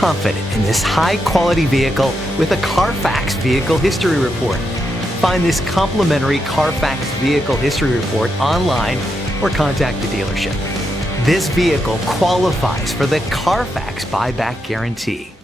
confident in this high-quality vehicle with a Carfax Vehicle History Report. Find this complimentary Carfax Vehicle History Report online or contact the dealership. This vehicle qualifies for the Carfax Buyback Guarantee.